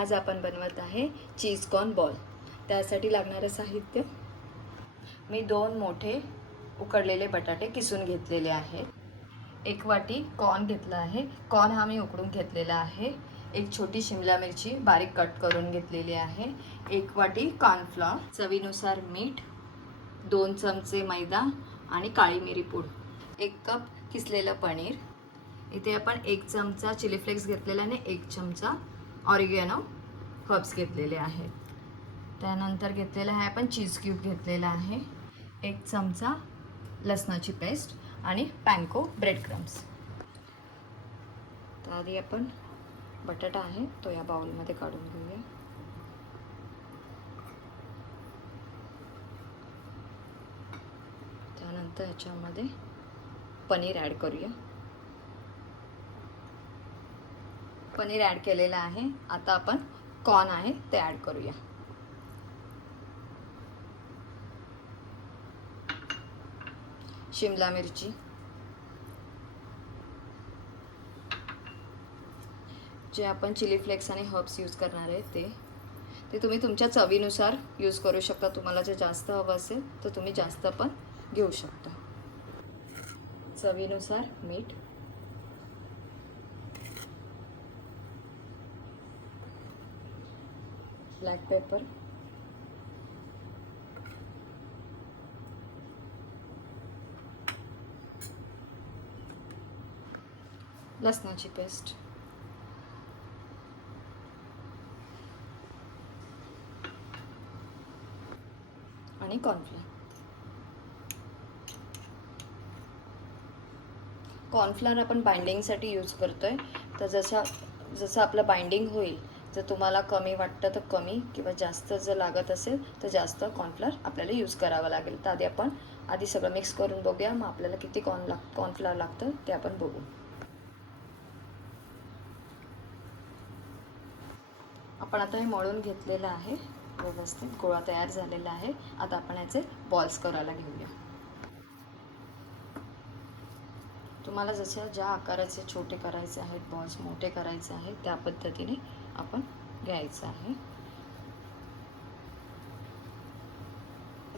आज आपण बनवत आहे चीज कॉर्न बॉल। त्यासाठी लागणारे साहित्य, मी 2 मोठे उकडलेले बटाटे किसून घेतलेले आहेत। 1 वाटी कॉर्न घेतला आहे। कॉर्न हा मी उकडून घेतलेला आहे। 1 छोटी शिमला मिरची बारीक कट करून घेतलेली आहे। 1 वाटी कॉर्नफ्लॉवर, चवीनुसार मीठ, 2 चमचे मैदा आणि काळी मिरी पूड, 1 कप किसलेलं पनीर। इथे आपण 1 चमचा चिली फ्लेक्स घेतलेला आणि 1 चमचा ऑरिगॅनो हर्ब्स घेतलेले आहेत। त्यानंतर घेतलेला आहे आपण चीज क्यूब घेतलेला आहे, 1 चमचा लसणाची पेस्ट आणि पॅनको ब्रेड क्रम्स। तर आधी आपण बटाटा आहे तो या बाउलमध्ये काढून घेऊया। त्यानंतर याच्यामध्ये पनीर ॲड करूया। पनीर ॲड केलेलं आहे। आता आपण कॉर्न आहे ते ॲड करूया। शिमला मिरची, जे आपण चिली फ्लेक्स आणि हर्ब्स यूज करणार आहे ते तुम्ही तुमच्या चवीनुसार यूज करू शकता। तुम्हाला जे जास्त हवं असेल तर तुम्ही जास्त पण घेऊ शकता। चवीनुसार मीठ, ब्लॅक पेपर, लसणाची पेस्ट, आणि कॉर्नफ्लोअर। कॉर्नफ्लोअर आपण बाइंडिंगसाठी यूज करतोय। तर जसं आपलं बाइंडिंग होईल, जर तुम्हाला कमी वाटतं तर कमी किंवा जास्त जर लागत असेल तर जास्त कॉर्नफ्लोअर आपल्याला यूज करावं लागेल। तर आधी सगळं मिक्स करून बघूया, मग आपल्याला किती कॉर्नफ्लोअर लागतं ते आपण बघू। आपण आता हे मळून घेतलेलं आहे, व्यवस्थित गोळा तयार झालेला आहे। आता आपण याचे बॉल्स करायला घेऊया। तुम्हाला ज्या आकाराचे छोटे करायचे आहेत, बॉल्स मोठे करायचे आहेत, त्या पद्धतीने आपण घ्यायचं आहे।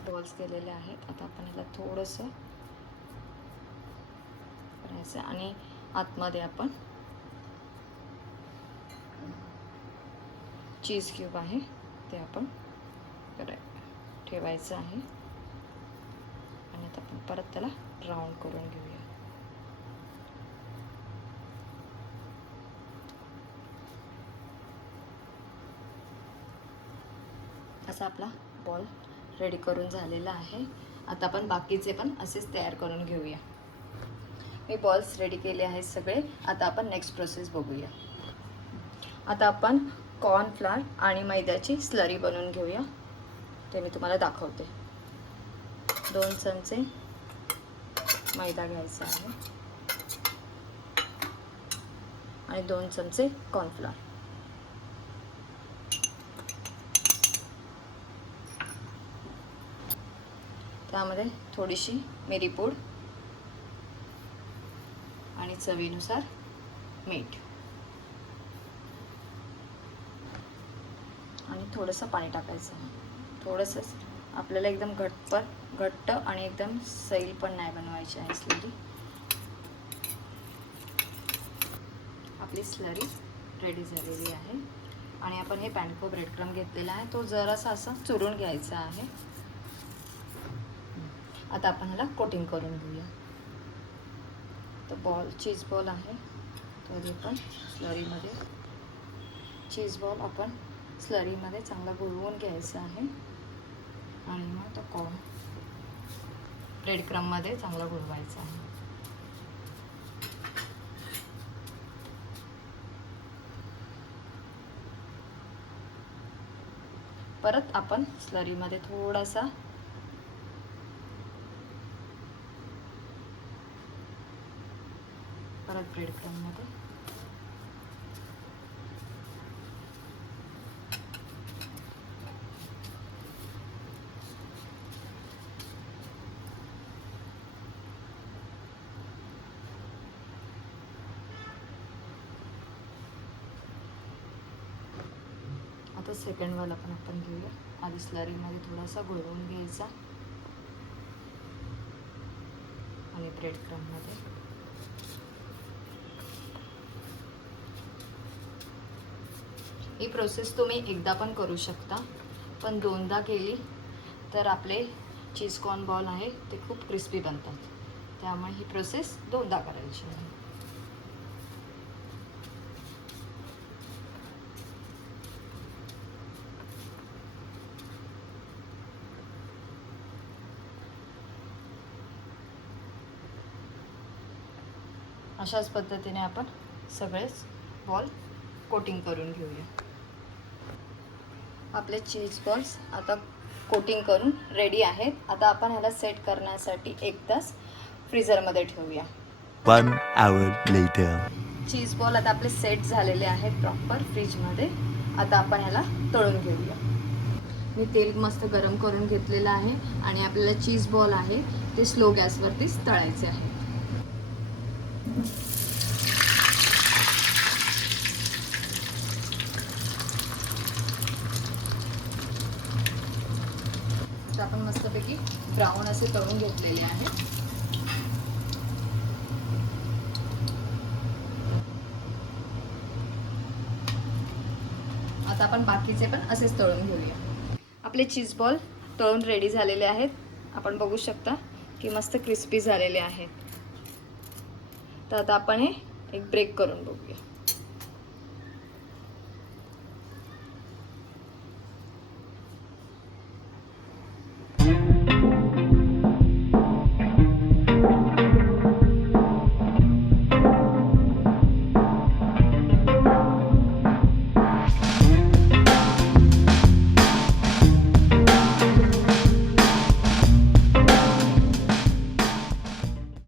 बॉल्स केलेले आहेत। आता आपण याला थोडंसं करायचं आणि आतमध्ये आपण चीज क्यूब आहे ते आपण ठेवायचं आहे आणि आता आपण परत त्याला राऊंड करून घेऊया। असा आपला बॉल रेडी करून झालेला आहे। आता आपण बाकीचे पण असेच तयार करून घेऊया। मी बॉल्स रेडी केले आहेत सगळे। आता आपण नेक्स्ट प्रोसेस बघूया। आता आपण कॉर्नफ्लोअर आणि मैद्याची स्लरी बनवून घेऊया, ते मी तुम्हाला दाखवते। 2 चमचे मैदा घ्यायचा आहे आणि 2 चमचे कॉर्नफ्लोअर, त्यामध्ये थोडीशी मिरी पूड आणि चवीनुसार मीठ आणि थोडंसं पाणी टाकायचं आहे। थोडंसंच, आपल्याला एकदम घट्ट आणि एकदम सैल पण नाही बनवायची आहे स्लरी। आपली स्लरी रेडी झालेली आहे आणि आपण हे पॅनको ब्रेड क्रम घेतलेला आहे, तो जरासा असा चुरून घ्यायचा आहे। आता आपण ह्याला कोटिंग करून घेऊया। तर चीज बॉल आहे, तो आपण स्लरीमध्ये चीज बॉल आपण स्लरीमध्ये चांगला बुडवून घ्यायचा आहे आणि मग तो कॉर्न ब्रेड क्रममध्ये चांगला बुडवायचा आहे। परत आपण स्लरीमध्ये थोडासा परत ब्रेड क्रममध्ये आता सेकंड वाला पण आपण घेऊया. आधी स्लरीमध्ये थोडासा घोळवून घ्यायचा आणि ब्रेड क्रम्बमध्ये ही प्रोसेस तुम्ही एकदा पण करू शकता, पण दोनदा केली तर आपले चीज कॉर्न बॉल आहे ते खूप क्रिस्पी बनतात. त्यामुळे ही प्रोसेस दोनदा करायची आहे. अशाच पद्धतीने आपण सगळेच बॉल कोटिंग करून घेऊया. आपले चीज बॉल्स आता कोटिंग करून रेडी आहेत. आता आपण ह्याला सेट करण्यासाठी 1 तास फ्रीझरमध्ये ठेवूया. 1 hour later. चीज बॉल आता आपले सेट झालेले आहेत प्रॉपर फ्रीजमध्ये. आता आपण ह्याला तळून घेऊया. मी तेल मस्त गरम करून घेतलेलं आहे आणि आपल्याला चीज बॉल आहे ते स्लो गॅसवरतीच तळायचे आहे. तर आपण मस्तपैकी ब्राऊन असे तळून घेतलेले आहे. आता आपण बाकीचे पण असेच तळून घेऊया. आपले चीज बॉल तळून रेडी झालेले आहेत. आपण बघू शकता की मस्त क्रिस्पी झालेले आहेत. तर आता आपण हे एक ब्रेक करून बघूया.